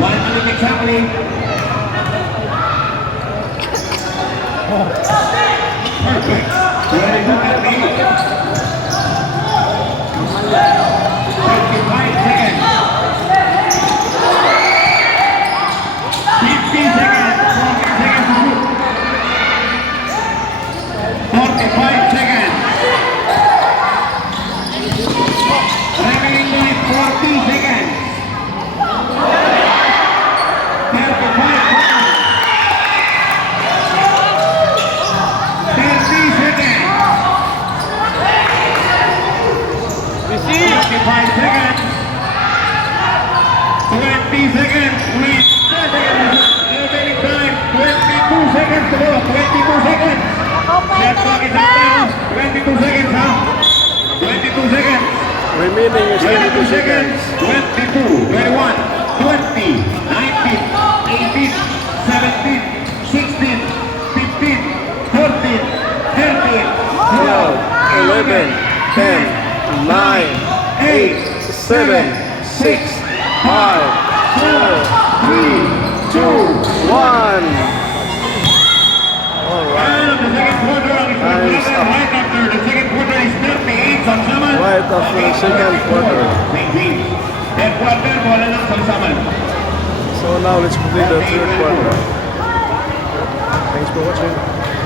One minute exactly. 20 seconds. Time 22 seconds to go. 22 seconds. Let's talk it down. 22 seconds, huh? 22 seconds. Remaining is 22 22 seconds. seconds. 22, 21, 20, 19, 18, 17, 16, 15, 14, 13, 12, 11, 10, 9, 8, 7, 6, 5, 4, 3, 2, 1. Alright. And the second quarter of the Nice. right after the second quarter is 38 Samsaman. Right after the second quarter. So now let's complete the third quarter. Thanks for watching.